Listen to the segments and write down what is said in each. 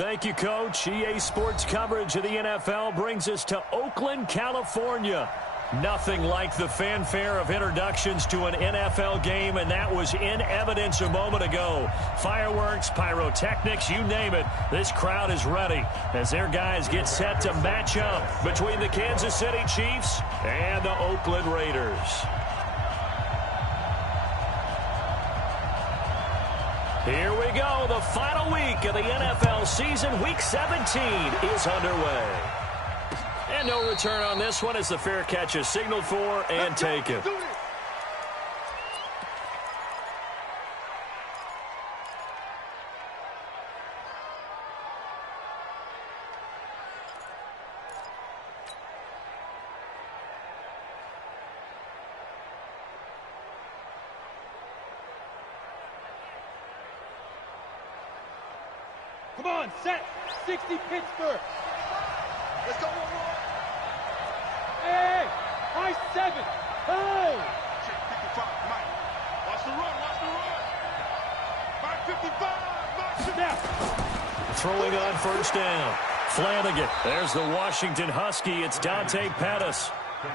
Thank you, Coach. EA Sports coverage of the NFL brings us to Oakland, California. Nothing like the fanfare of introductions to an NFL game, and that was in evidence a moment ago. Fireworks, pyrotechnics, you name it. This crowd is ready as their guys get set to match up between the Kansas City Chiefs and the Oakland Raiders. Here we go. The final week of the NFL season. Week 17 is underway. And no return on this one as the fair catch is signaled for and taken. Come on, set. 60 Pittsburgh. Let's go. Hey, high 7. Oh! Check 55, Mike. Watch the run, Mike 55, Mike. Throwing on first down. Flanagan. There's the Washington Husky. It's Dante Pettis.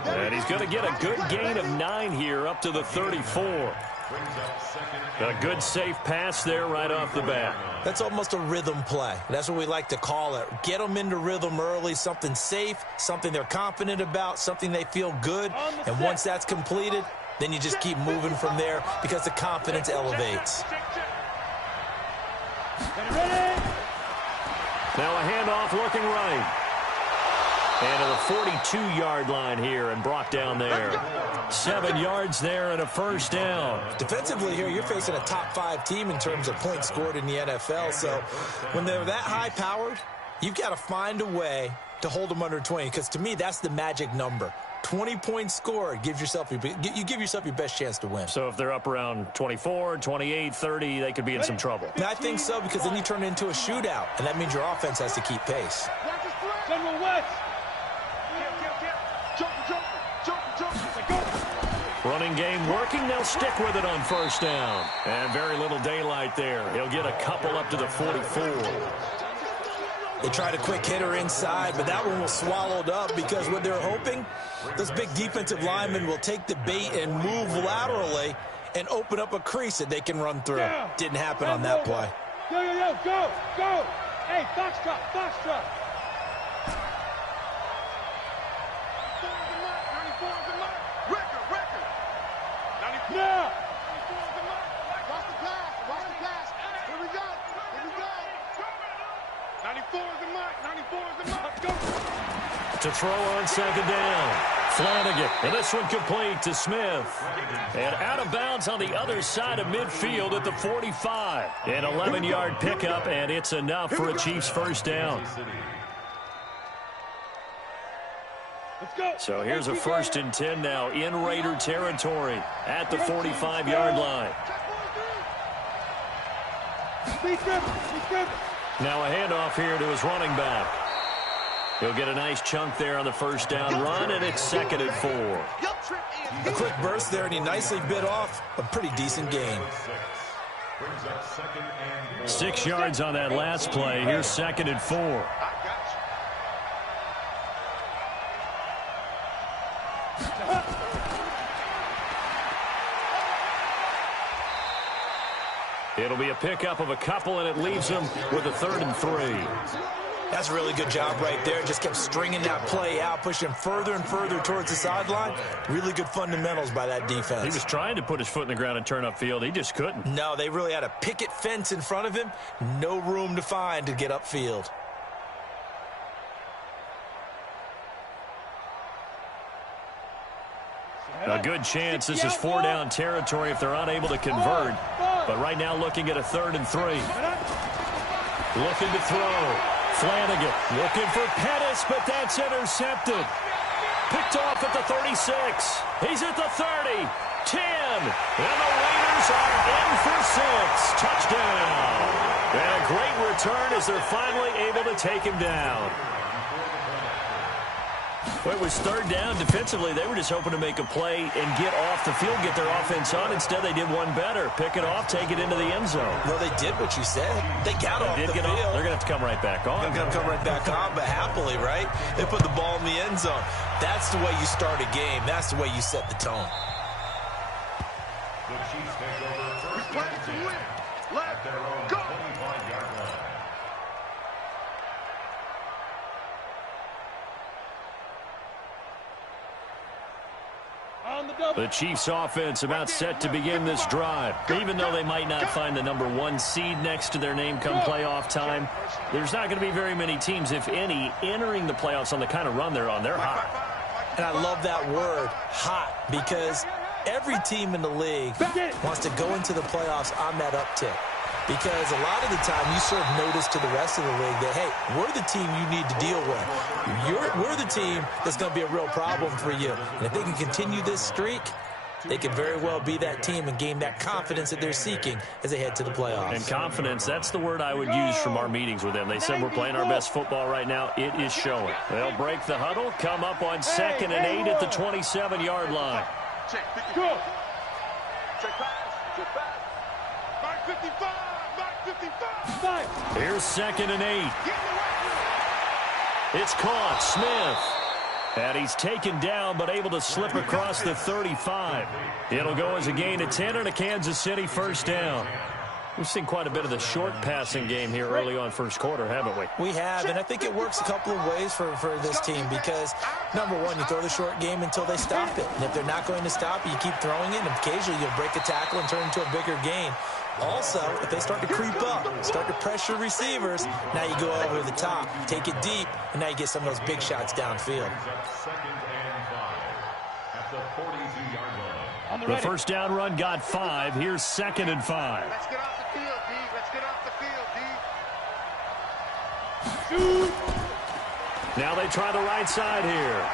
And he's going to get a good gain of 9 here up to the 34. A good safe pass there right off the bat. That's almost a rhythm play. That's what we like to call it. Get them into rhythm early, something safe, something they're confident about, something they feel good. And once that's completed, then you just keep moving from there because the confidence elevates. Now a handoff looking right. And to the 42-yard line here and brought down there. 7 yards there and a first down. Defensively here, you're facing a top 5 team in terms of points scored in the NFL. So when they're that high-powered, you've got to find a way to hold them under 20. Because to me, that's the magic number. 20 points scored gives yourself you give yourself your best chance to win. So if they're up around 24, 28, 30, they could be in some trouble. I think so, because then you turn it into a shootout, and that means your offense has to keep pace. General West. Running game working. They'll stick with it on first down. And very little daylight there. He'll get a couple up to the 44. They tried a quick hitter inside, but that one was swallowed up because what they're hoping, those big defensive linemen will take the bait and move laterally and open up a crease that they can run through. Didn't happen on that play. Go. Hey, foxtrot. Now! Watch the pass. Here we go. 94 is the mark. Go. To throw on second down. Flanagan. And this one complete to Smith. And out of bounds on the other side of midfield at the 45. An 11-yard pickup, and it's enough for a Chiefs first down. So here's a 1st and 10 now in Raider territory at the 45-yard line. Now a handoff here to his running back. He'll get a nice chunk there on the first down run, and it's 2nd and 4. A quick burst there, and he nicely bit off a pretty decent gain. 6 yards on that last play. Here's 2nd and 4. It'll be a pickup of a couple, and it leaves them with a 3rd and 3. That's a really good job right there. Just kept stringing that play out, pushing further and further towards the sideline. Really good fundamentals by that defense. He was trying to put his foot in the ground and turn upfield. He just couldn't. No, they really had a picket fence in front of him. No room to find to get upfield. A good chance this is 4-down territory if they're unable to convert. But right now looking at a 3rd and 3. Looking to throw. Flanagan looking for Pettis, but that's intercepted. Picked off at the 36. He's at the 30. 10. And the Raiders are in for 6. Touchdown. And a great return as they're finally able to take him down. Well, it was third down. Defensively, they were just hoping to make a play and get off the field, get their offense on. Instead, they did one better. Pick it off, take it into the end zone. Well, they did what you said. They got off the field. They're going to have to come right back on. They're going to come right back on, but happily, right? They put the ball in the end zone. That's the way you start a game. That's the way you set the tone. The Chiefs take over first and 10 at their own 25-yard line. The Chiefs offense about set to begin this drive. Even though they might not find the #1 seed next to their name come playoff time, there's not going to be very many teams, if any, entering the playoffs on the kind of run they're on. They're hot. And I love that word, hot, because every team in the league wants to go into the playoffs on that uptick. Because a lot of the time you serve notice to the rest of the league that, hey, we're the team you need to deal with. We're the team that's going to be a real problem for you. And if they can continue this streak, they can very well be that team and gain that confidence that they're seeking as they head to the playoffs. And confidence, that's the word I would use from our meetings with them. They said we're playing our best football right now. It is showing. They'll break the huddle, come up on 2nd and 8 at the 27-yard line. Check pass. Check pass. Mark 55. Here's 2nd and 8. It's caught. Smith. And he's taken down, but able to slip across the 35. It'll go as a gain of 10 and a Kansas City first down. We've seen quite a bit of the short passing game here early on first quarter, haven't we? We have, and I think it works a couple of ways for this team because, number one, you throw the short game until they stop it. And if they're not going to stop it, you keep throwing it, and occasionally you'll break a tackle and turn it into a bigger gain. Also, if they start to creep up, start to pressure receivers, now you go over the top, take it deep, and now you get some of those big shots downfield. 2nd and 5 at the 42-yard line. The first down run got 5. Here's 2nd and 5. Let's get off the field, D. Let's get off the field, D. Now they try the right side here.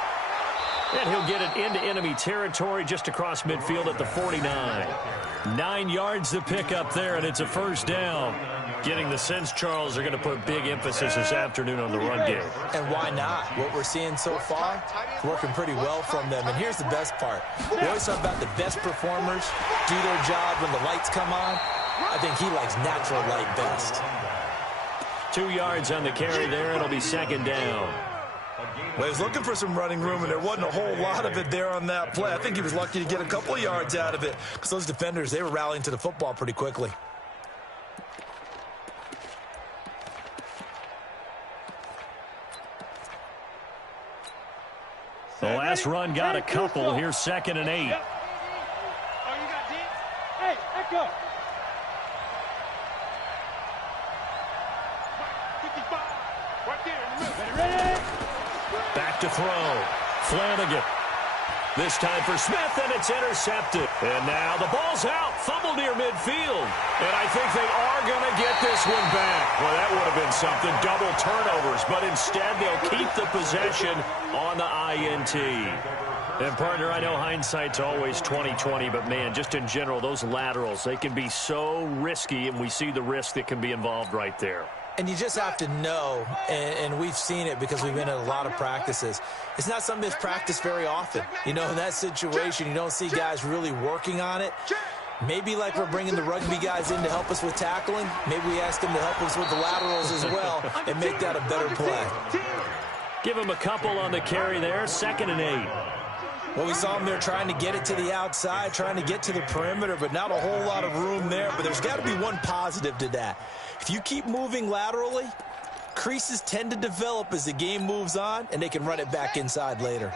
And he'll get it into enemy territory just across midfield at the 49. 9 yards to pick up there, and it's a first down. Getting the sense, Charles, are going to put big emphasis this afternoon on the run game. And why not? What we're seeing so far is working pretty well from them. And here's the best part. We always talk about the best performers do their job when the lights come on. I think he likes natural light best. 2 yards on the carry there. It'll be 2nd down. Well, he was looking for some running room, and there wasn't a whole lot of it there on that play. I think he was lucky to get a couple of yards out of it because those defenders, they were rallying to the football pretty quickly. The last run got a couple. Here's 2nd and 8. Oh, you got D? Hey, echo. 55. Right there in the middle. Ready? Back to throw. Flanagan. This time for Smith, and it's intercepted. And now the ball's out. Fumble near midfield. And I think they are going to get this one back. Well, that would have been something. Double turnovers. But instead, they'll keep the possession on the INT. And, partner, I know hindsight's always 20/20, but, man, just in general, those laterals, they can be so risky, and we see the risk that can be involved right there. And you just have to know, and we've seen it because we've been in a lot of practices, it's not something that's practiced very often. You know, in that situation, you don't see guys really working on it. Maybe like we're bringing the rugby guys in to help us with tackling, maybe we ask them to help us with the laterals as well and make that a better play. Give him a couple on the carry there, 2nd and 8. Well, we saw him there trying to get it to the outside, trying to get to the perimeter, but not a whole lot of room there. But there's got to be one positive to that. If you keep moving laterally, creases tend to develop as the game moves on, and they can run it back inside later.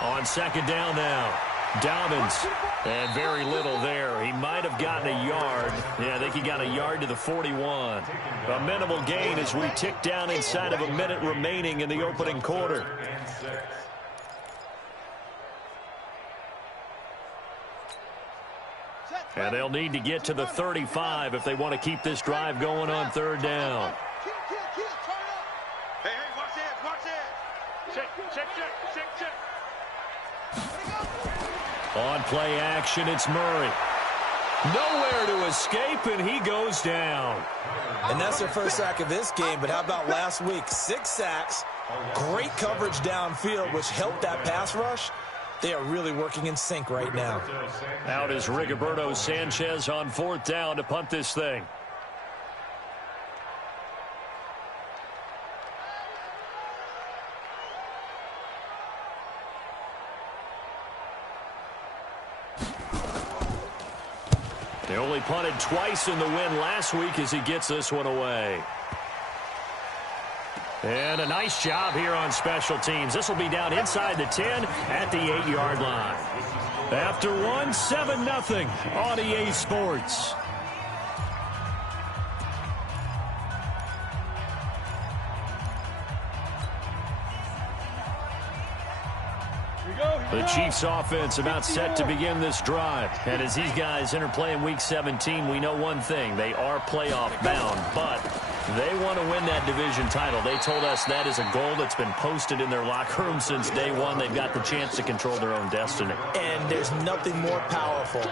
On 2nd down now, Dobbins. And very little there. He might have gotten a yard. Yeah, I think he got a yard to the 41. A minimal gain as we tick down inside of a minute remaining in the opening quarter. And they'll need to get to the 35 if they want to keep this drive going on 3rd down. Hey, watch this, watch this. Check. On play action, it's Murray. Nowhere to escape, and he goes down. And that's their first sack of this game, but how about last week? 6 sacks, great coverage downfield, which helped that pass rush. They are really working in sync right now. Out is Rigoberto Sanchez on 4th down to punt this thing. They only punted twice in the win last week as he gets this one away. And a nice job here on special teams. This will be down inside the 10 at the 8-yard line. After one, 7-0 on EA Sports. The Chiefs offense about set to begin this drive. And as these guys interplay in Week 17, we know one thing. They are playoff bound, but they want to win that division title. They told us that is a goal that's been posted in their locker room since day one. They've got the chance to control their own destiny. And there's nothing more powerful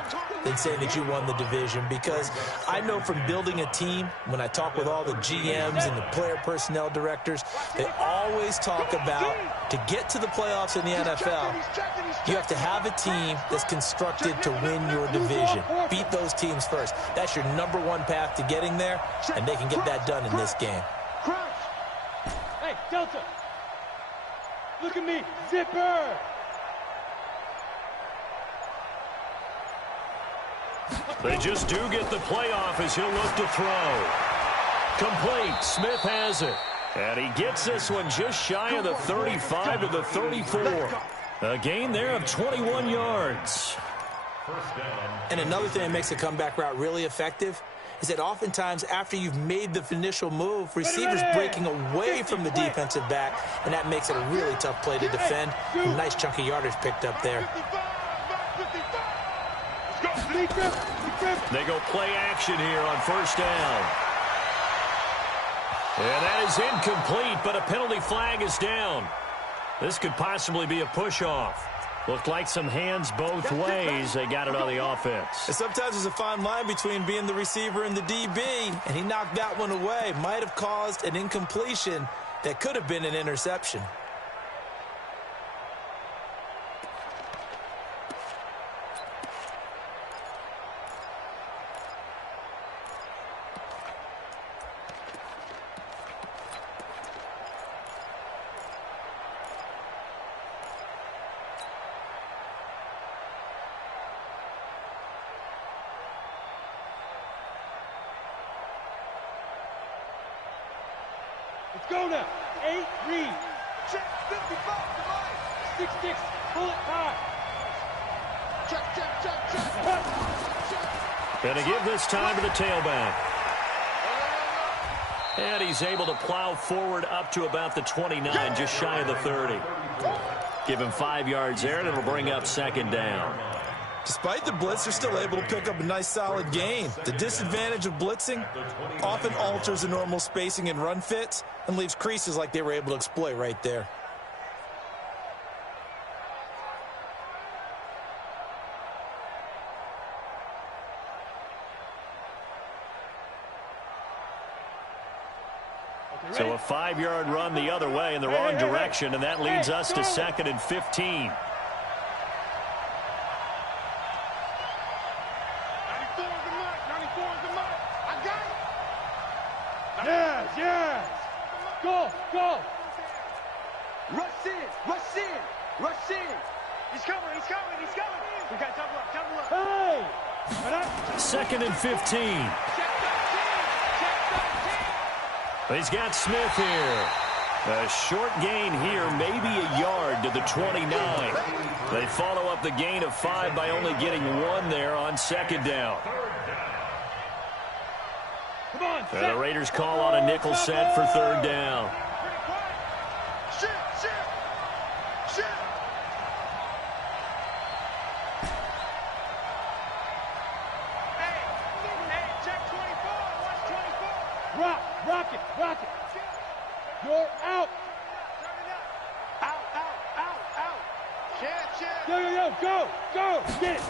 than saying that you won the division, because I know from building a team, when I talk with all the GMs and the player personnel directors, they always talk about, to get to the playoffs in the NFL, you have to have a team that's constructed to win your division. Beat those teams first. That's your #1 path to getting there, and they can get that done in this game. Hey, Delta. Look at me. Zipper. They just do get the playoff as he'll look to throw. Complete. Smith has it. And he gets this one just shy of the 35 to the 34. A gain there of 21 yards. And another thing that makes a comeback route really effective is that oftentimes after you've made the initial move, receivers breaking away from the defensive back, and that makes it a really tough play to defend. A nice chunk of yardage picked up there. They go play action here on 1st down. And that is incomplete, but a penalty flag is down. This could possibly be a push-off. Looked like some hands both ways. They got it on the offense. And sometimes there's a fine line between being the receiver and the DB, and he knocked that one away. Might have caused an incompletion that could have been an interception. Let's go now. 8, read. Check, 55, divide. 6, 6, pull it high. Check. Gonna give this time to the tailback. And he's able to plow forward up to about the 29, just shy of the 30. Give him 5 yards there, and it'll bring up 2nd down. Despite the blitz, they're still able to pick up a nice solid gain. The disadvantage of blitzing often alters the normal spacing and run fits and leaves creases like they were able to exploit right there. So a 5-yard run the other way in the wrong direction, and that leads us to 2nd and 15. Yes. Go. Rush in. He's coming. We got double up. Hey. 2nd and 15. He's got Smith here. A short gain here, maybe a yard to the 29. They follow up the gain of 5 by only getting 1 there on 2nd down. Come on, And the Raiders call on a nickel set for 3rd down. Shit. Hey, check 24. Watch 24. Rock it. You're out. Out. Chance. Yo, go. Get it.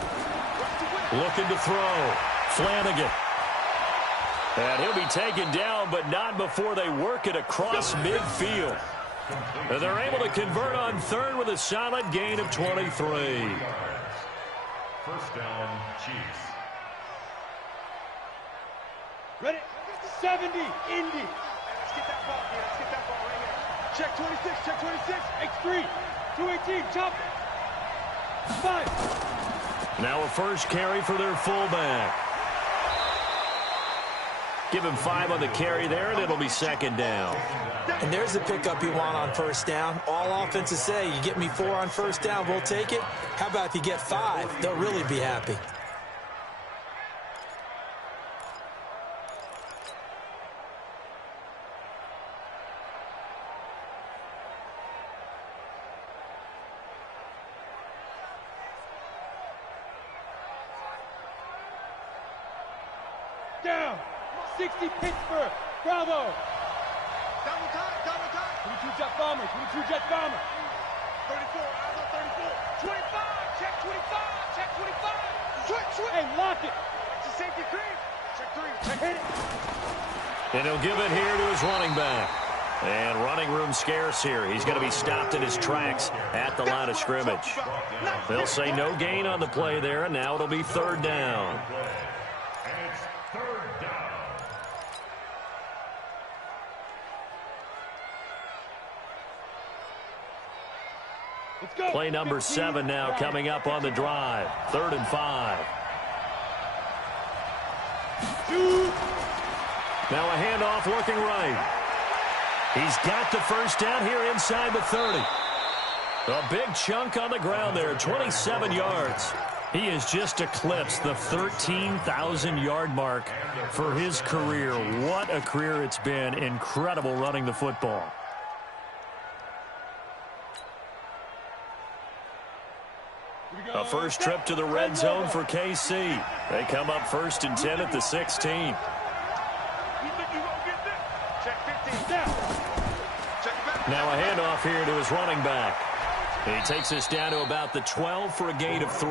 Looking to throw. Flanagan. And he'll be taken down, but not before they work it across midfield. And they're able to convert on third with a solid gain of 23. First down, Chiefs. Ready? 70, Indy. Let's get that ball, man. Let's get that ball right here. Check 26, check 26. X3, 218, chop it. 5. Now a first carry for their fullback. Give him 5 on the carry there, and it'll be second down. And there's the pickup you want on first down. All offenses say, you get me 4 on first down, we'll take it. How about if you get 5? They'll really be happy. Down. 60, Pittsburgh. Bravo. 22 jet bomber. 22 jet bomber. 34. Eyes on 34. 25. Check 25. Check 25. Switch. Hey, lock it. It's a safety cream. Check 3. Check hit it. And he'll give it here to his running back. And running room scarce here. He's going to be stopped in his tracks at the line of scrimmage. They'll say no gain on the play there, and now it'll be third down. And it's third down. Let's go. Play number 7 now coming up on the drive. 3rd and 5. Shoot. Now a handoff looking right. He's got the first down here inside the 30. A big chunk on the ground there, 27 yards. He has just eclipsed the 13,000-yard mark for his career. What a career it's been. Incredible running the football. A first trip to the red zone for KC. They come up 1st and 10 at the 16. Now a handoff here to his running back. He takes us down to about the 12 for a gain of 3.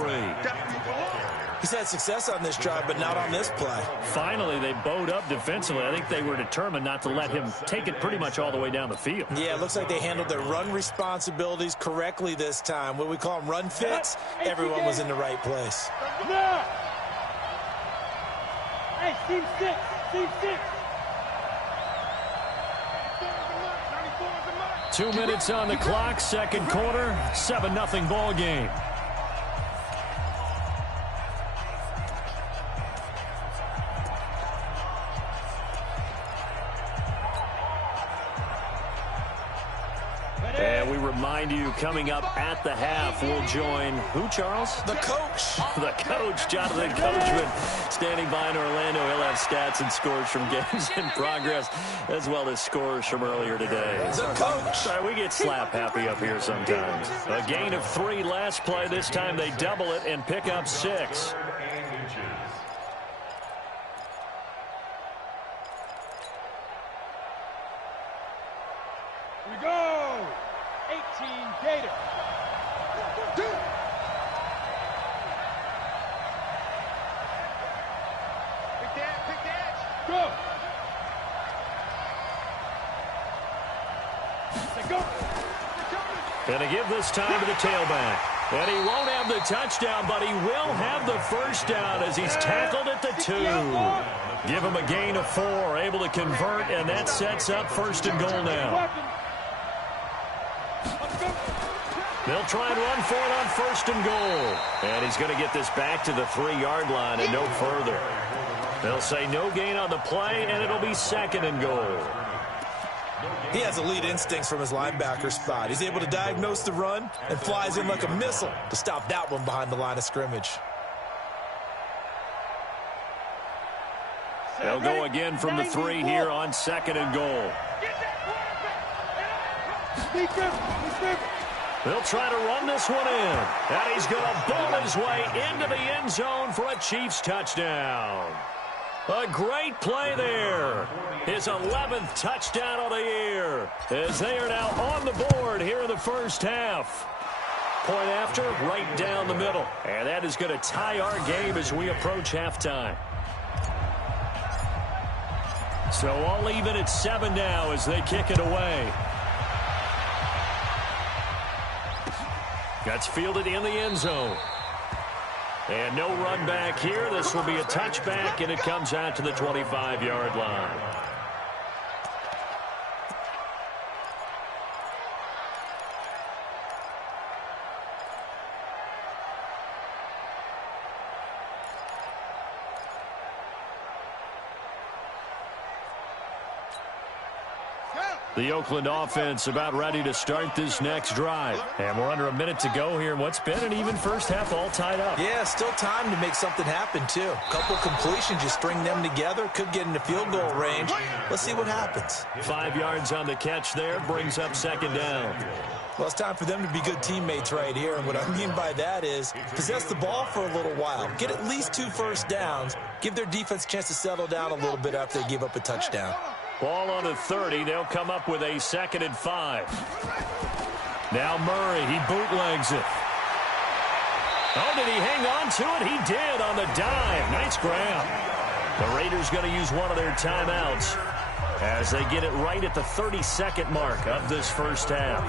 He's had success on this drive, but not on this play. Finally, they bowed up defensively. I think they were determined not to let him take it pretty much all the way down the field. Yeah, it looks like they handled their run responsibilities correctly this time. What we call them run fits, everyone was in the right place. No. Hey, team 6. Team 6. 2 minutes on the clock, second quarter, 7-0 ball game. And we remind you, coming up at the half, we'll join who, Charles? The coach. The coach, Jonathan Coachman, standing by in Orlando. He'll have stats and scores from games in progress, as well as scores from earlier today. The coach. Sorry, we get slap happy up here sometimes. A gain of 3 last play. This time they double it and pick up 6. Here we go. 18 Gator. Pick the edge. Go. Go. And a give this time to the tailback. And he won't have the touchdown, but he will have the first down as he's tackled at the 2. Give him a gain of 4, able to convert, and that sets up 1st and goal now. They'll try and run for it on 1st and goal. And he's going to get this back to the 3-yard line and no further. They'll say no gain on the play, and it'll be 2nd and goal. He has elite instincts from his linebacker spot. He's able to diagnose the run and flies in like a missile to stop that one behind the line of scrimmage. They'll go again from the 3 here on 2nd and goal. They'll try to run this one in. And he's going to ball his way into the end zone for a Chiefs touchdown. A great play there. His 11th touchdown of the year, as they are now on the board here in the first half. Point after, right down the middle. And that is going to tie our game as we approach halftime. So all even at 7 now as they kick it away. That's fielded in the end zone. And no run back here. This will be a touchback, and it comes out to the 25-yard line. The Oakland offense about ready to start this next drive. And we're under a minute to go here. What's been an even first half all tied up. Yeah, still time to make something happen, too. A couple completions, you string them together. Could get into field goal range. Let's see what happens. 5 yards on the catch there. Brings up second down. Well, it's time for them to be good teammates right here. And what I mean by that is possess the ball for a little while. Get at least 2 first downs. Give their defense a chance to settle down a little bit after they give up a touchdown. Ball on the 30. They'll come up with a 2nd and 5. Now Murray, he bootlegs it. Oh, did he hang on to it? He did on the dive. Nice grab. The Raiders going to use one of their timeouts as they get it right at the 30-second mark of this first half.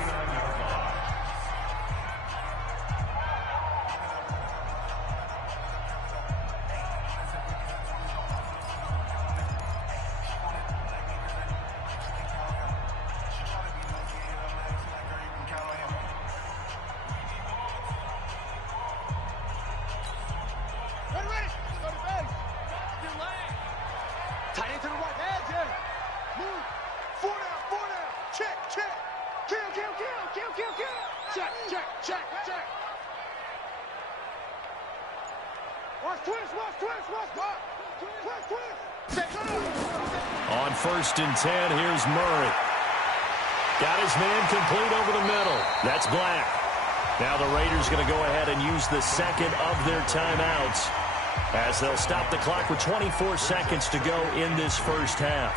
On 1st and 10, here's Murray. Got his man complete over the middle. That's Black. Now the Raiders going to go ahead and use the 2nd of their timeouts as they'll stop the clock with 24 seconds to go in this first half.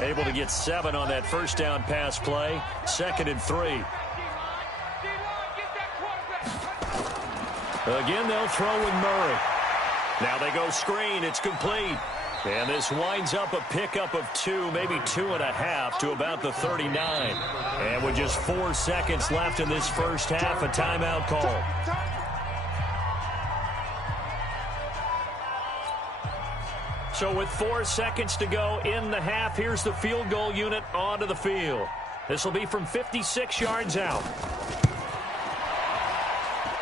Able to get 7 on that first down pass play. 2nd and 3. Again, they'll throw with Murray. Now they go screen. It's complete. And this winds up a pickup of 2, maybe 2.5 to about the 39. And with just 4 seconds left in this first half, a timeout call. So with 4 seconds to go in the half, here's the field goal unit onto the field. This will be from 56 yards out.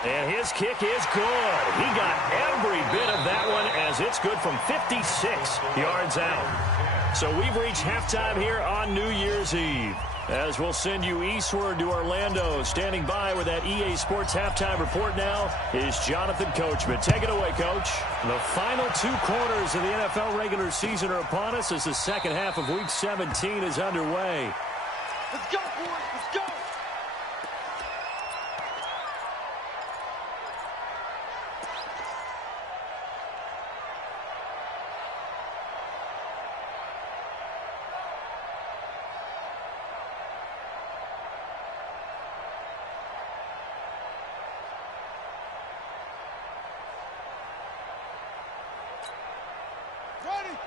And his kick is good. He got every bit of that one as it's good from 56 yards out. So we've reached halftime here on New Year's Eve. As we'll send you eastward to Orlando. Standing by with that EA Sports halftime report now is Jonathan Coachman. Take it away, Coach. The final 2 quarters of the NFL regular season are upon us as the second half of Week 17 is underway. Let's go, boys. Let's go.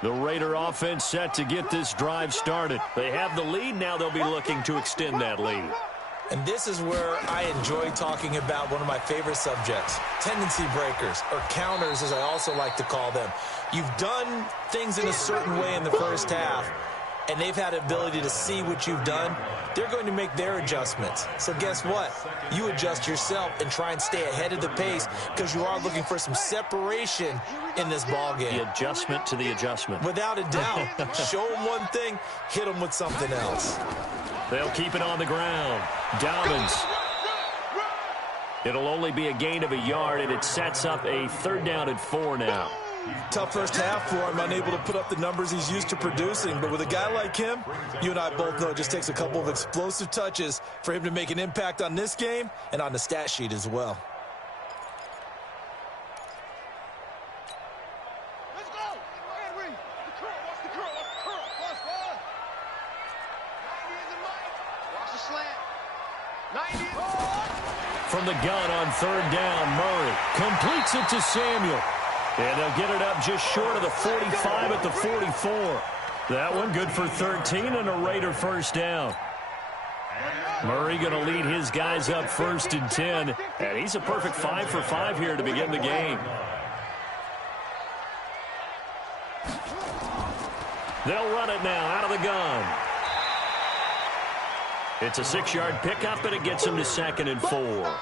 The Raider offense set to get this drive started. They have the lead. Now they'll be looking to extend that lead. And this is where I enjoy talking about one of my favorite subjects, tendency breakers, or counters as I also like to call them. You've done things in a certain way in the first half, and they've had the ability to see what you've done. They're going to make their adjustments. So guess what? You adjust yourself and try and stay ahead of the pace because you are looking for some separation in this ball game. The adjustment to the adjustment. Without a doubt. Show them one thing, hit them with something else. They'll keep it on the ground. Dobbins. It'll only be a gain of a yard, and it sets up a 3rd down and 4 now. Tough first half for him, unable to put up the numbers he's used to producing. But with a guy like him, you and I both know it just takes a couple of explosive touches for him to make an impact on this game and on the stat sheet as well. Let's go. The curl. Watch the curl. Watch the curl. Watch, from the gun on third down. Murray completes it to Samuel. And they'll get it up just short of the 45 at the 44. That one good for 13 and a Raider first down. Murray going to lead his guys up first and 10. And he's a perfect 5 for 5 here to begin the game. They'll run it now out of the gun. It's a 6-yard pickup, and it gets him to 2nd and 4.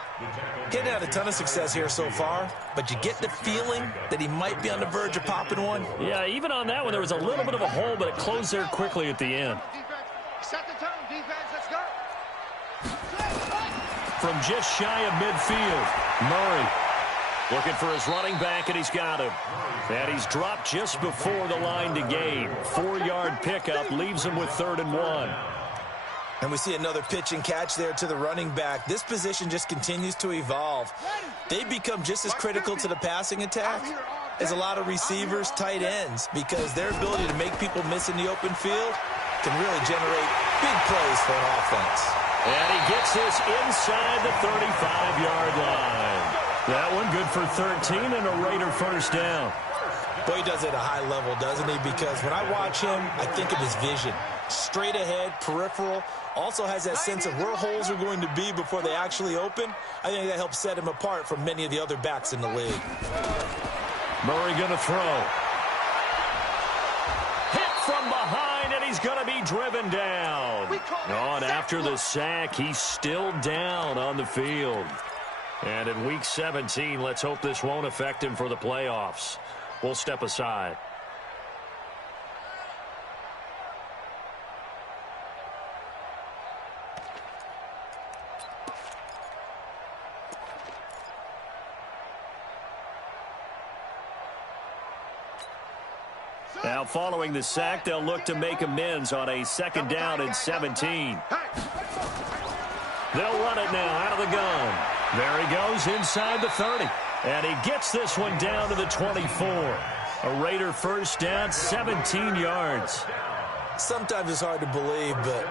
Getting had a ton of success here so far, but you get the feeling that he might be on the verge of popping one. Yeah, even on that one, there was a little bit of a hole, but it closed there quickly at the end. Set the tone, defense, let's go. From just shy of midfield, Murray looking for his running back, and he's got him. And he's dropped just before the line to gain. 4-yard pickup leaves him with 3rd and 1. And we see another pitch and catch there to the running back. This position just continues to evolve. They become just as critical to the passing attack as a lot of receivers, tight ends, because their ability to make people miss in the open field can really generate big plays for an offense. And he gets this inside the 35-yard line. That one good for 13 and a Raider first down. Boy, he does it at a high level, doesn't he? Because when I watch him, I think of his vision. Straight ahead, peripheral, also has that sense of where holes are going to be before they actually open. I think that helps set him apart from many of the other backs in the league. Murray going to throw. Hit from behind, and he's going to be driven down. On after the sack, he's still down on the field. And in Week 17, let's hope this won't affect him for the playoffs. We'll step aside. Now, following the sack, they'll look to make amends on a 2nd down and 17. They'll run it now out of the gun. There he goes inside the 30. And he gets this one down to the 24. A Raider first down, 17 yards. Sometimes it's hard to believe, but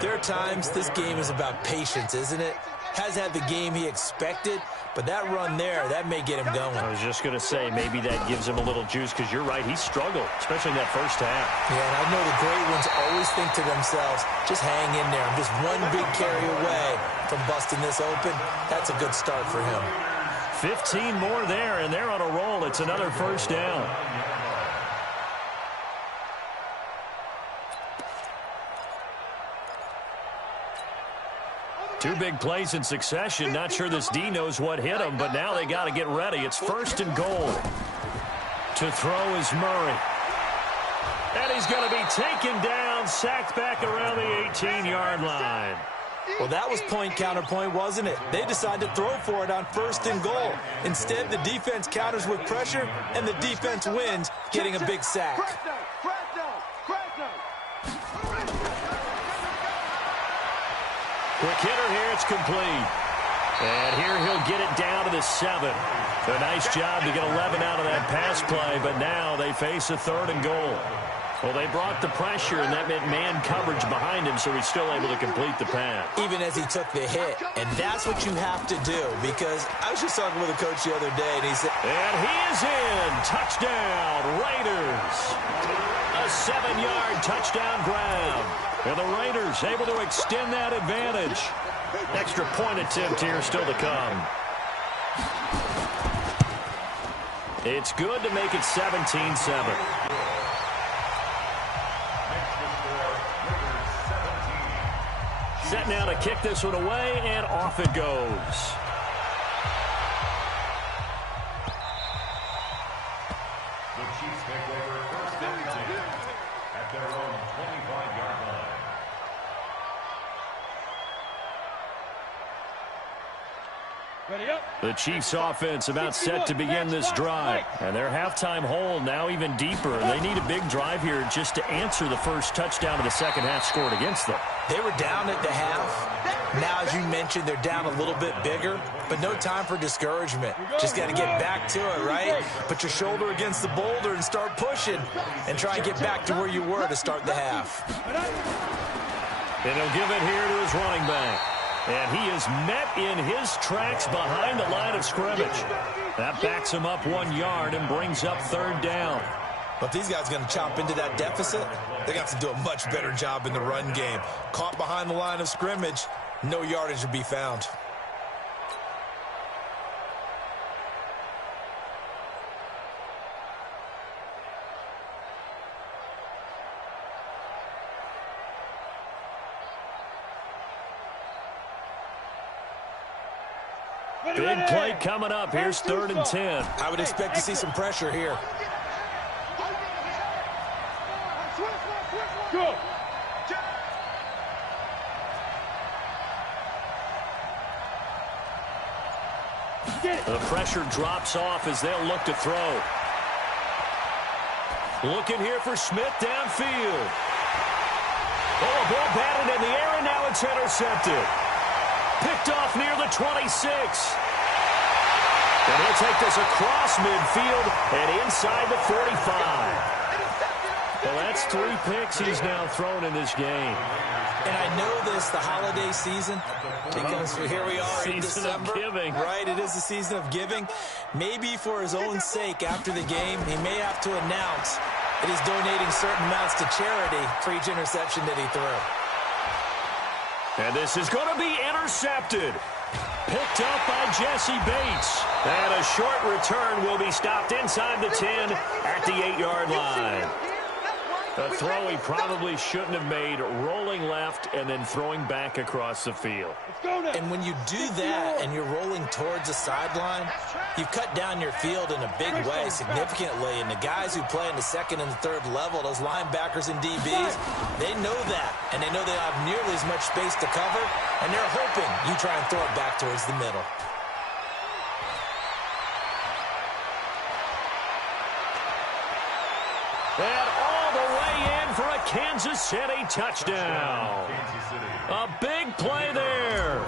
there are times this game is about patience, isn't it? Has had the game he expected, but that run there, that may get him going. I was just going to say, maybe that gives him a little juice, because you're right, he struggled, especially in that first half. Yeah, and I know the great ones always think to themselves, just hang in there. I'm just one big carry away from busting this open. That's a good start for him. 15 more there, and they're on a roll. It's another first down. Two big plays in succession. Not sure this D knows what hit him, but now they got to get ready. It's 1st and goal. To throw is Murray. And he's going to be taken down, sacked back around the 18-yard line. Well, that was point counterpoint, wasn't it? They decided to throw for it on 1st and goal. Instead, the defense counters with pressure, and the defense wins, getting a big sack. Quick hitter here, it's complete. And here he'll get it down to the 7. A nice job to get 11 out of that pass play, but now they face a 3rd and goal. Well, they brought the pressure, and that meant man coverage behind him, so he's still able to complete the pass. Even as he took the hit, and that's what you have to do, because I was just talking with a coach the other day, and he said... And he is in! Touchdown, Raiders! A 7-yard touchdown grab. And the Raiders able to extend that advantage. Extra point attempt here still to come. It's good to make it 17-7. Set now to kick this one away, and off it goes. The Chiefs take over 1st and 10 at their own 25-yard line. Ready up. The Chiefs offense about set to begin this drive. And their halftime hole now even deeper. They need a big drive here just to answer the first touchdown of the second half scored against them. They were down at the half. Now, as you mentioned, they're down a little bit bigger, but no time for discouragement. Just got to get back to it, right? Put your shoulder against the boulder and start pushing and try and get back to where you were to start the half. And he'll give it here to his running back. And he is met in his tracks behind the line of scrimmage. That backs him up 1 yard and brings up 3rd down. But if these guys are going to chop into that deficit, they got to do a much better job in the run game. Caught behind the line of scrimmage, no yardage to be found. Big play coming up. Here's 3rd and 10. I would expect to see some pressure here. Go. The pressure drops off as they'll look to throw. Looking here for Smith downfield. Oh, a ball batted in the air, and now it's intercepted. Picked off near the 26. And he'll take this across midfield and inside the 45. Well, that's 3 picks he's now thrown in this game. And I know this, the holiday season, because here we are in December. Season of giving. Right, it is the season of giving. Maybe for his own sake, after the game, he may have to announce that he's donating certain amounts to charity for each interception that he threw. And this is going to be intercepted. Picked up by Jesse Bates. And a short return will be stopped inside the 10 at the 8-yard line. A throw he probably shouldn't have made, rolling left and then throwing back across the field. And when you do that and you're rolling towards the sideline, you've cut down your field in a big way significantly. And the guys who play in the 2nd and 3rd level, those linebackers and DBs, they know that. And they know they don't have nearly as much space to cover. And they're hoping you try and throw it back towards the middle. And all the way in for a Kansas City touchdown. A big play there.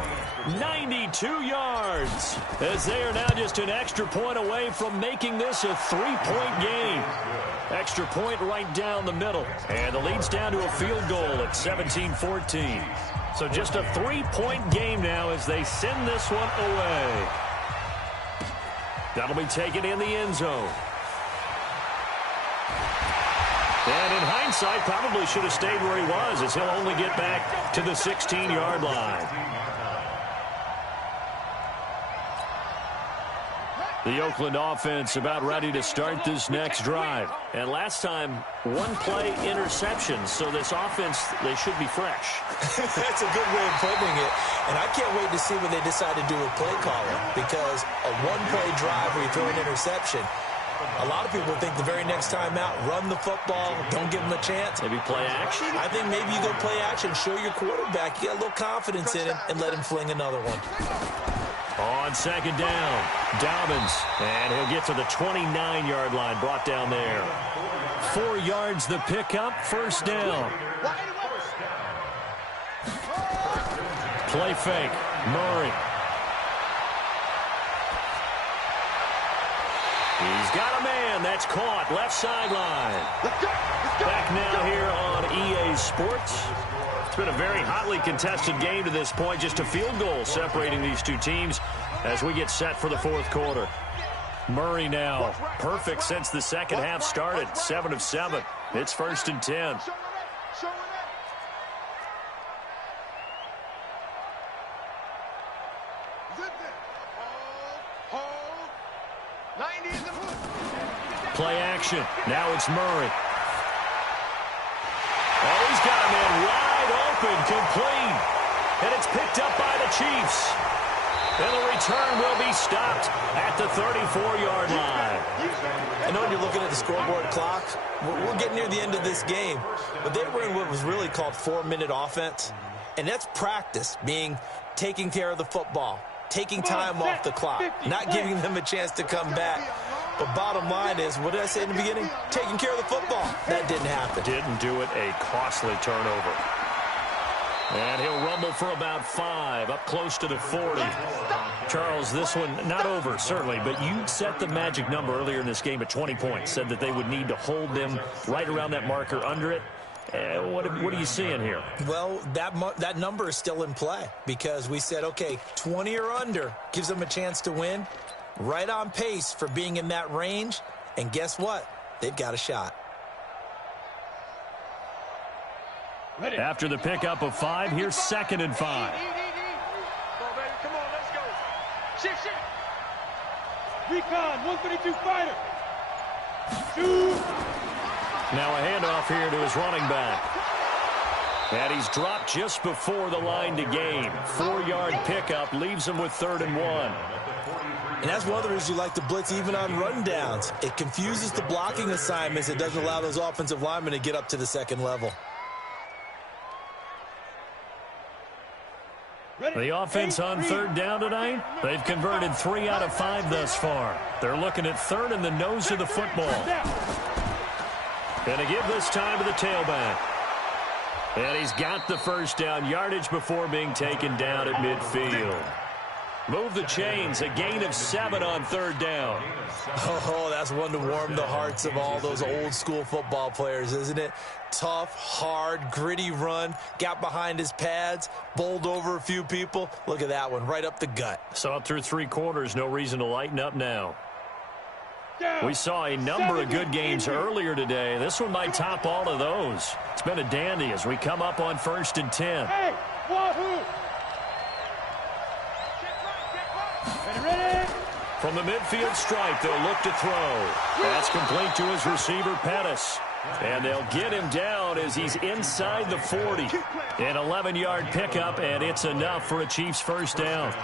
92 yards. As they are now just an extra point away from making this a 3-point game. Extra point right down the middle. And the lead's down to a field goal at 17-14. So just a 3-point game now as they send this one away. That'll be taken in the end zone. And in hindsight, probably should have stayed where he was, as he'll only get back to the 16-yard line. The Oakland offense about ready to start this next drive. And last time, 1-play interception. So this offense, they should be fresh. That's a good way of putting it. And I can't wait to see what they decide to do with play calling. Because a 1-play drive where you throw an interception, a lot of people think the very next time out, run the football, don't give them a chance. Maybe play action? I think maybe you go play action, show your quarterback, you got a little confidence in him, and let him fling another one. On 2nd down, Dobbins, and he'll get to the 29-yard line, brought down there. 4 yards the pickup, 1st down. Play fake, Murray. He's got a man. That's caught. Left sideline. Back now here on EA Sports. It's been a very hotly contested game to this point. Just a field goal separating these two teams as we get set for the 4th quarter. Murray now perfect since the second half started. 7 of 7. It's 1st and 10. Play action. Now it's Murray. Oh, he's got a man wide open, complete. And it's picked up by the Chiefs. And the return will be stopped at the 34-yard line. I know when you're looking at the scoreboard clock, we're getting near the end of this game. But they were in what was really called 4-minute offense. And that's practice, meaning taking care of the football, taking time off the clock, not giving them a chance to come back. But bottom line is, what did I say in the beginning? Taking care of the football. That didn't happen. Didn't do it. A costly turnover. And he'll rumble for about 5, up close to the 40. Charles, this one not over, certainly, but you set the magic number earlier in this game at 20 points. Said that they would need to hold them right around that marker under it. What are you seeing here? Well, that number is still in play because we said, okay, 20 or under gives them a chance to win. Right on pace for being in that range. And guess what? They've got a shot. After the pickup of 5, here's 2nd and 5. Come on, baby. Come on, let's go. Shift. Recon, 132 fighter. Shoot. Now a handoff here to his running back. And he's dropped just before the line to gain. 4-yard pickup leaves him with 3rd and 1. And that's one of the reasons you like to blitz even on rundowns. It confuses the blocking assignments. It doesn't allow those offensive linemen to get up to the second level. The offense on 3rd down tonight, they've converted 3 out of 5 thus far. They're looking at 3rd in the nose of the football. And to give this time to the tailback. And he's got the first down yardage before being taken down at midfield. Move the chains, a gain of 7 on 3rd down. Oh, that's one to warm the hearts of all those old school football players, isn't it? Tough, hard, gritty run, got behind his pads, bowled over a few people. Look at that one, right up the gut. Saw it through 3 quarters, no reason to lighten up now. We saw a number of good games earlier today. This one might top all of those. It's been a dandy as we come up on 1st and 10. Hey, wahoo! Ready? From the midfield stripe, they'll look to throw. That's complete to his receiver, Pettis. And they'll get him down as he's inside the 40. An 11-yard pickup, and it's enough for a Chiefs first down.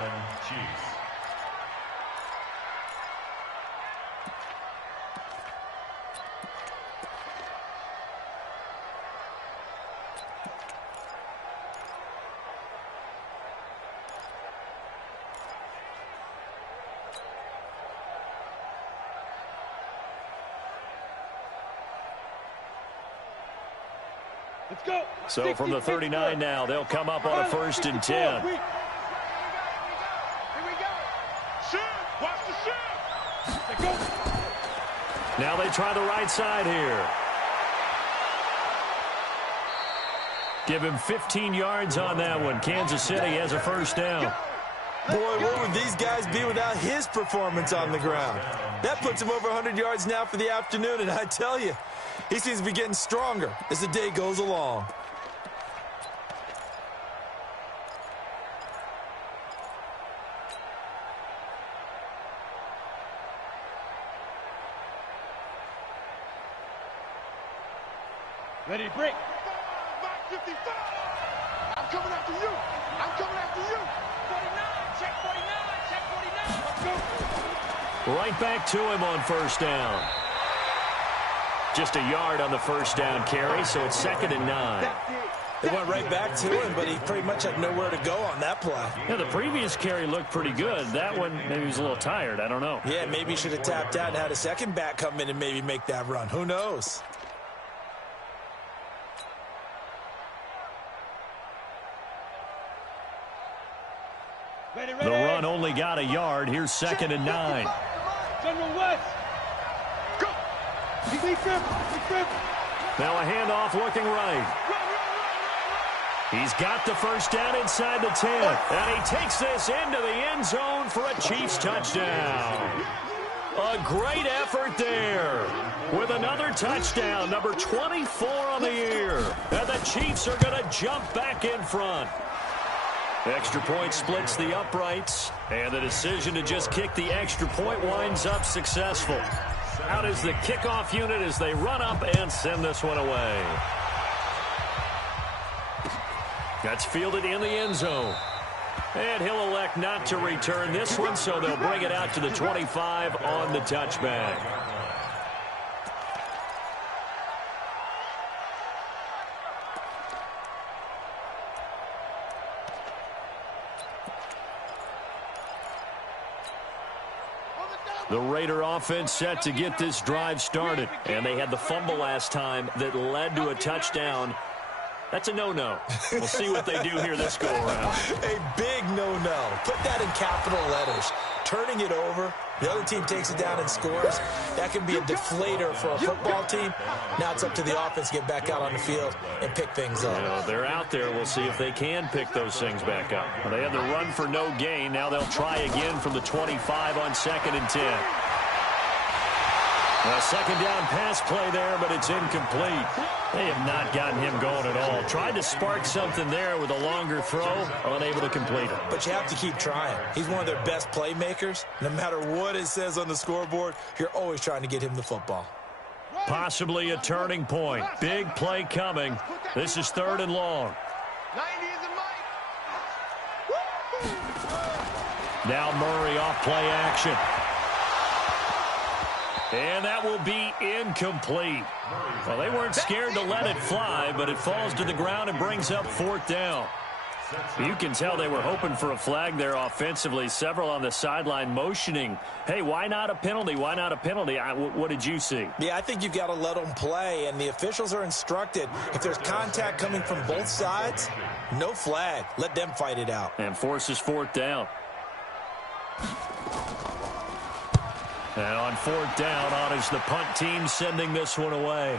Let's go. So from the 39 now, they'll come up on a 1st and 10. Here we go. Shoot. Watch the shoot. Go. Now they try the right side here. Give him 15 yards on that one. Kansas City has a first down. Boy, where would these guys be without his performance on the ground? That puts him over 100 yards now for the afternoon, and I tell you, he seems to be getting stronger as the day goes along. Ready, break. 55. I'm coming after you. I'm coming after you. 49. Check 49. Check 49. Let's go. Right back to him on first down. Just a yard on the first down carry, so it's 2nd and 9. They went right back to him, but he pretty much had nowhere to go on that play. Yeah, the previous carry looked pretty good. That one, maybe he was a little tired. I don't know. Yeah, maybe he should have tapped out and had a second back come in and maybe make that run. Who knows? The run only got a yard. Here's 2nd and 9. General West. Go. Now a handoff looking right. He's got the first down inside the 10. And he takes this into the end zone for a Chiefs touchdown. A great effort there with another touchdown, number 24 on the year. And the Chiefs are going to jump back in front. Extra point splits the uprights, and the decision to just kick the extra point winds up successful. Out is the kickoff unit as they run up and send this one away. That's fielded in the end zone. And he'll elect not to return this one, so they'll bring it out to the 25 on the touchback. The Raider offense set to get this drive started. And they had the fumble last time that led to a touchdown. That's a no-no. We'll see what they do here this go-around. A big no-no. Put that in capital letters. turning it over. The other team takes it down and scores. That can be a deflator for a football team. Now it's up to the offense to get back out on the field and pick things up. Well, they're out there. We'll see if they can pick those things back up. Well, they had the run for no gain. Now they'll try again from the 25 on 2nd and 10. A second down pass play there, but it's incomplete. They have not gotten him going at all. Tried to spark something there with a longer throw, unable to complete it. But you have to keep trying. He's one of their best playmakers. No matter what it says on the scoreboard, you're always trying to get him the football. Possibly a turning point. Big play coming. This is 3rd and long. Now Murray off play action. And that will be incomplete. Well, they weren't scared to let it fly, but it falls to the ground and brings up 4th down. You can tell they were hoping for a flag there offensively. Several on the sideline motioning, hey, why not a penalty? Why not a penalty? What did you see? Yeah, I think you've got to let them play, and the officials are instructed. If there's contact coming from both sides, no flag. Let them fight it out. And forces 4th down. And on 4th down, on is the punt team sending this one away.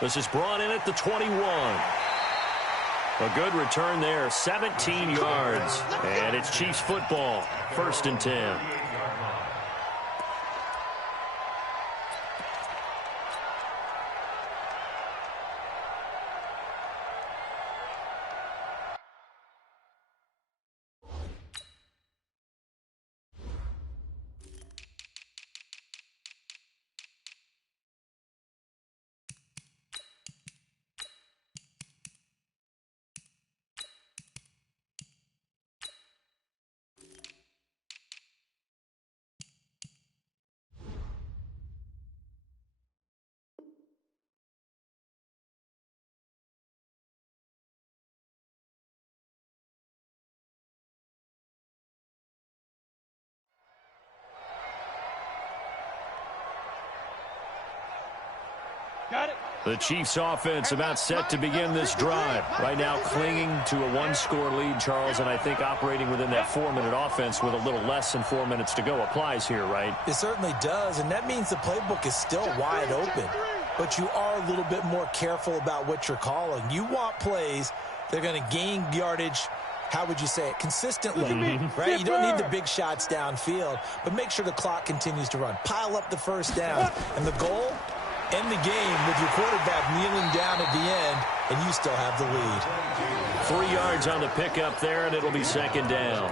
This is brought in at the 21. A good return there, 17 yards. And it's Chiefs football, 1st and 10. The Chiefs offense about set to begin this drive. Right now clinging to a 1-score lead, Charles, and I think operating within that 4-minute offense with a little less than 4 minutes to go applies here, right? It certainly does, and that means the playbook is still wide open. But you are a little bit more careful about what you're calling. You want plays that are going to gain yardage, how would you say it, consistently, right? You don't need the big shots downfield, but make sure the clock continues to run. Pile up the first down, and the goal, end the game with your quarterback kneeling down at the end, and you still have the lead. 3 yards on the pickup there, and it'll be 2nd down.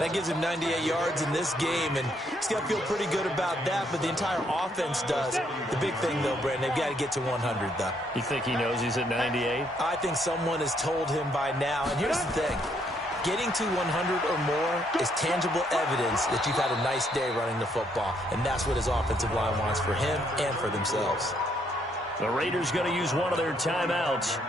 That gives him 98 yards in this game, and he's got to feel pretty good about that, but the entire offense does. The big thing, though, Brandon, they've got to get to 100, though. You think he knows he's at 98? I think someone has told him by now, and here's the thing. Getting to 100 or more is tangible evidence that you've had a nice day running the football, and that's what his offensive line wants for him and for themselves. The Raiders going to use one of their timeouts.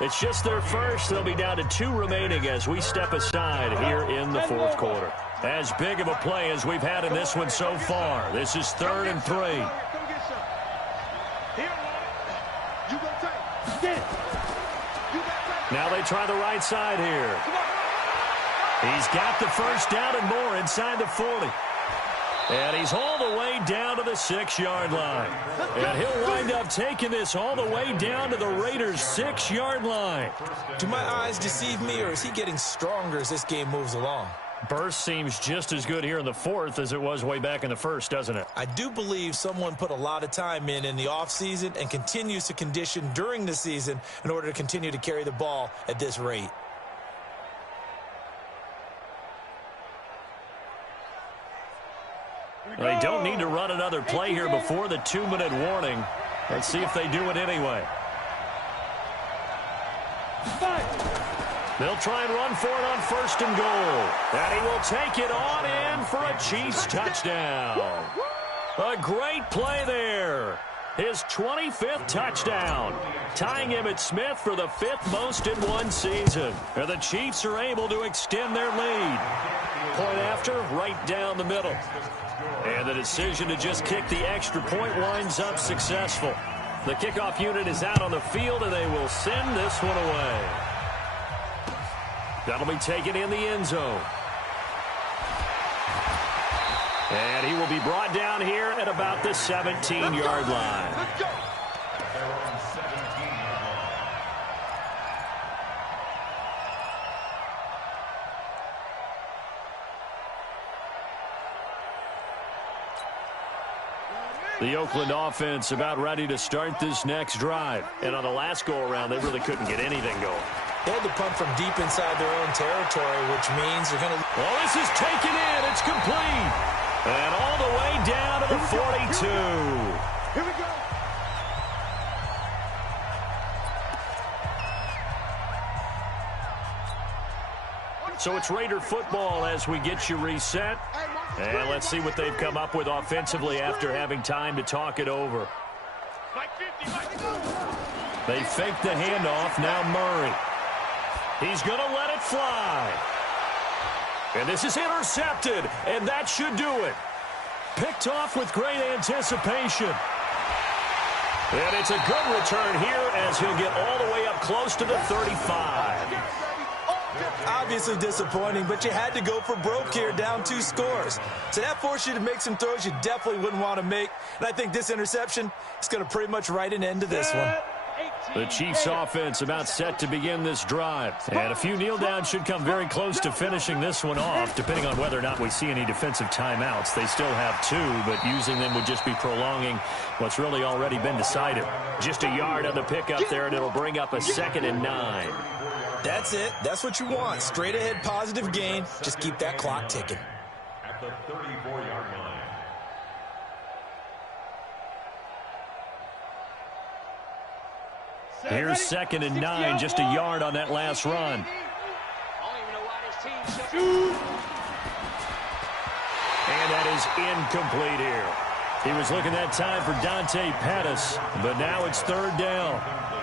It's just their first. They'll be down to 2 remaining as we step aside here in the 4th quarter. As big of a play as we've had in this one so far. This is 3rd and 3. Now they try the right side here. He's got the first down and more inside the 40. And he's all the way down to the 6-yard line. And he'll wind up taking this all the way down to the Raiders' 6-yard line. Do my eyes deceive me, or is he getting stronger as this game moves along? Burst seems just as good here in the 4th as it was way back in the 1st, doesn't it? I do believe someone put a lot of time in the offseason and continues to condition during the season in order to continue to carry the ball at this rate. They don't need to run another play here before the 2-minute warning. Let's see if they do it anyway. They'll try and run for it on 1st and goal. And he will take it on in for a Chiefs touchdown. A great play there. His 25th touchdown, tying him at Smith for the 5th most in one season. And the Chiefs are able to extend their lead. Point after, right down the middle. And the decision to just kick the extra point winds up successful. The kickoff unit is out on the field, and they will send this one away. That'll be taken in the end zone. And he will be brought down here at about the 17-yard line. Let's go. At their own 17-yard line. The Oakland offense about ready to start this next drive. And on the last go-around, they really couldn't get anything going. They had to punt from deep inside their own territory, which means they're going to... Well, this is taken in. It's complete. And all the way down to the 42. Here we go. So it's Raider football as we get you reset. And let's see what they've come up with offensively after having time to talk it over. They fake the handoff. Now Murray. He's going to let it fly. And this is intercepted. And that should do it. Picked off with great anticipation. And it's a good return here as he'll get all the way up close to the 35. Obviously disappointing, but you had to go for broke here, down 2 scores. So that forced you to make some throws you definitely wouldn't want to make. And I think this interception is going to pretty much write an end to this one. The Chiefs offense about set to begin this drive. And a few kneel downs should come very close to finishing this one off, depending on whether or not we see any defensive timeouts. They still have 2, but using them would just be prolonging what's really already been decided. Just a yard on the pickup there, and it'll bring up a 2nd and 9. That's it. That's what you want. Straight ahead positive gain. Just keep that clock ticking. At the 34-yard line. Here's 2nd and 9, just a yard on that last run. And that is incomplete here. He was looking that time for Dante Pettis, but now it's 3rd down.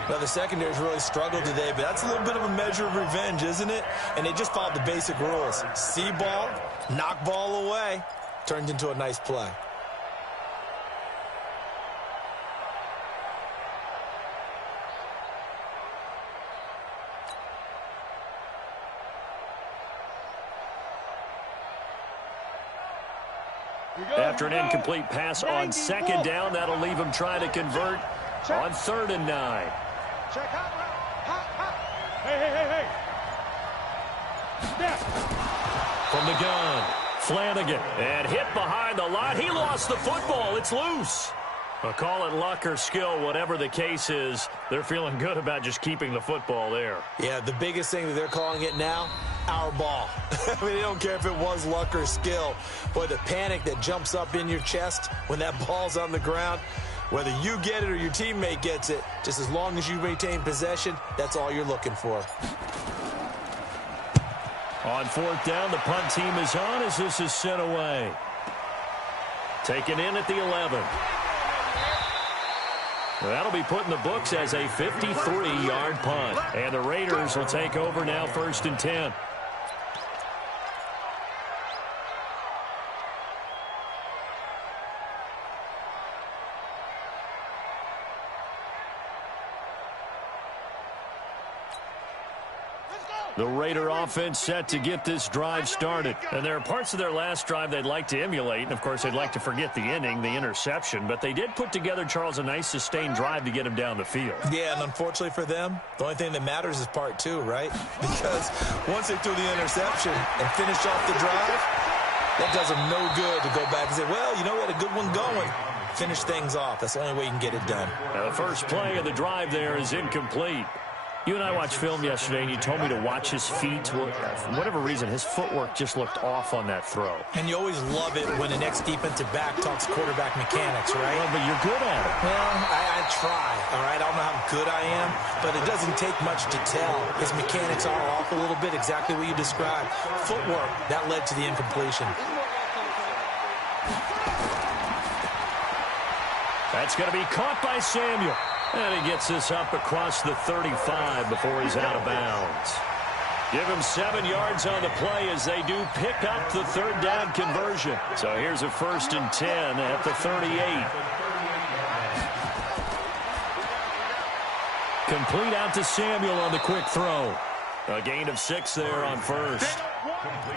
Well, the secondary's really struggled today, but that's a little bit of a measure of revenge, isn't it? And they just followed the basic rules. See ball, knock ball away, turned into a nice play. After an incomplete pass on 2nd down, that'll leave him trying to convert on 3rd and 9. Check hot route. Hot, hot. Hey. Snap. From the gun, Flanagan. And hit behind the line. He lost the football. It's loose. Well, call it luck or skill, whatever the case is, they're feeling good about just keeping the football there. Yeah, the biggest thing that they're calling it now, our ball. I mean, they don't care if it was luck or skill. Boy, the panic that jumps up in your chest when that ball's on the ground, whether you get it or your teammate gets it, just as long as you maintain possession, that's all you're looking for. On 4th down, the punt team is on as this is sent away. Taken in at the 11. That'll be put in the books as a 53-yard punt. And the Raiders will take over now 1st and 10. The Raider offense set to get this drive started. And there are parts of their last drive they'd like to emulate. And, of course, they'd like to forget the inning, the interception. But they did put together, Charles, a nice sustained drive to get him down the field. Yeah, and unfortunately for them, the only thing that matters is part 2, right? Because once they threw the interception and finished off the drive, that does them no good to go back and say, well, you know, we had a good one going. Finish things off. That's the only way you can get it done. Now, the first play of the drive there is incomplete. You and I watched film yesterday, and you told me to watch his feet. For whatever reason, his footwork just looked off on that throw. And you always love it when the next defensive back talks quarterback mechanics, right? Well, but you're good at it. Well, I try, all right? I don't know how good I am, but it doesn't take much to tell. His mechanics are off a little bit, exactly what you described. Footwork, that led to the incompletion. That's going to be caught by Samuel. And he gets this up across the 35 before he's out of bounds. Give him 7 yards on the play as they do pick up the 3rd down conversion. So here's a 1st and 10 at the 38. Complete out to Samuel on the quick throw. A gain of 6 there on 1st.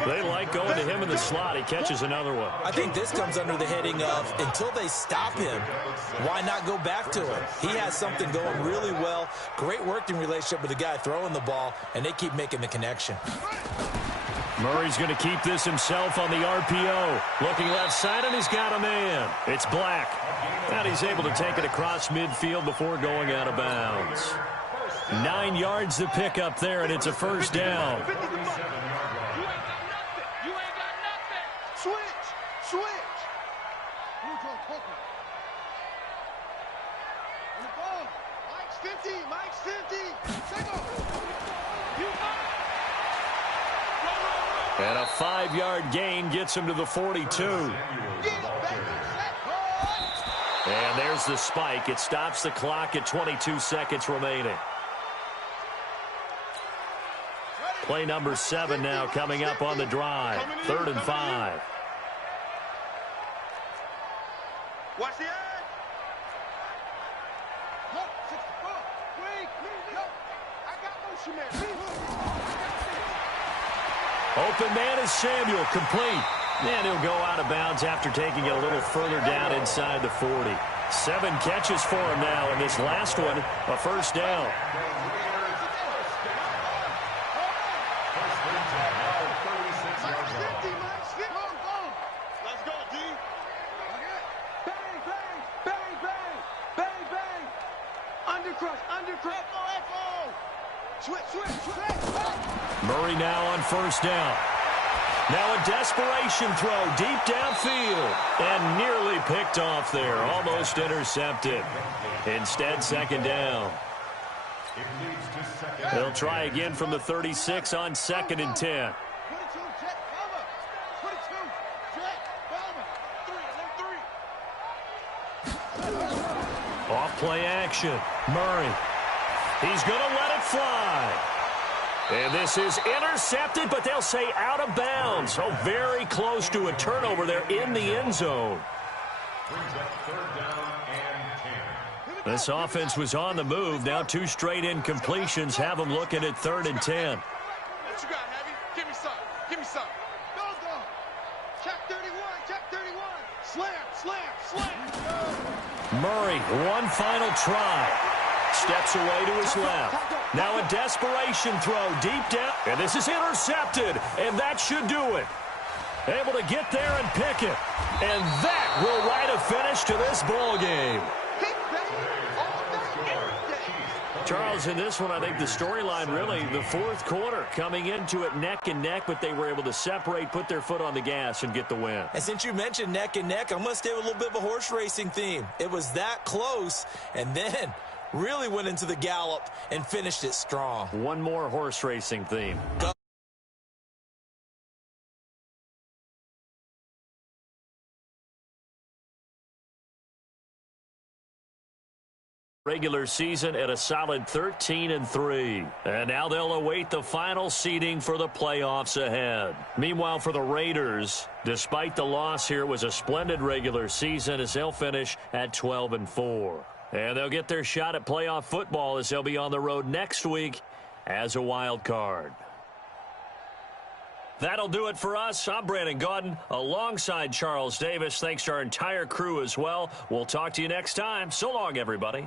They like going to him in the slot. He catches another one. I think this comes under the heading of until they stop him, why not go back to him? He has something going really well. Great working relationship with the guy throwing the ball, and they keep making the connection. Murray's going to keep this himself on the RPO. Looking left side, and he's got a man. It's Black. And he's able to take it across midfield before going out of bounds. 9 yards to pick up there, and it's a first down. You ain't got nothing. You ain't got nothing. Switch. Switch. On the ball. Mike's 50. Mike's 50. Take off. You And a 5-yard gain gets him to the 42. And there's the spike. It stops the clock at 22 seconds remaining. Play number 7 now coming up on the drive. 3rd and 5. Watch the edge. Wait. I got motion man. Open man is Samuel, complete. And he'll go out of bounds after taking it a little further down inside the 40. 7 catches for him now, and this last one, a first down. Let's go, D. Bang, bang, bang, bang, bang, bang. Undercrush. Switch. Murray now on first down. Now a desperation throw deep downfield. And nearly picked off there. Almost intercepted. Instead, second down. They'll try again from the 36 on 2nd and 10. 22, check, cover. 22, check, cover. 3 Off play action. Murray. He's going to let it fly. And this is intercepted, but they'll say out of bounds. So very close to a turnover there in the end zone. This offense was on the move. Now 2 straight incompletions have them looking at 3rd and 10. What you got, Heavy? Give me some. Go. Check 31. Slam. Murray, one final try. Steps away to his left. Now a desperation throw deep down. And this is intercepted. And that should do it. Able to get there and pick it. And that will write a finish to this ball game. Charles, in this one, I think the storyline really, the 4th quarter, coming into it neck and neck, but they were able to separate, put their foot on the gas, and get the win. And since you mentioned neck and neck, I'm going to stay with a little bit of a horse racing theme. It was that close, and then really went into the gallop and finished it strong. One more horse racing theme. Go. Regular season at a solid 13-3. And now they'll await the final seeding for the playoffs ahead. Meanwhile, for the Raiders, despite the loss here, it was a splendid regular season as they'll finish at 12-4. And they'll get their shot at playoff football as they'll be on the road next week as a wild card. That'll do it for us. I'm Brandon Gaudin alongside Charles Davis. Thanks to our entire crew as well. We'll talk to you next time. So long, everybody.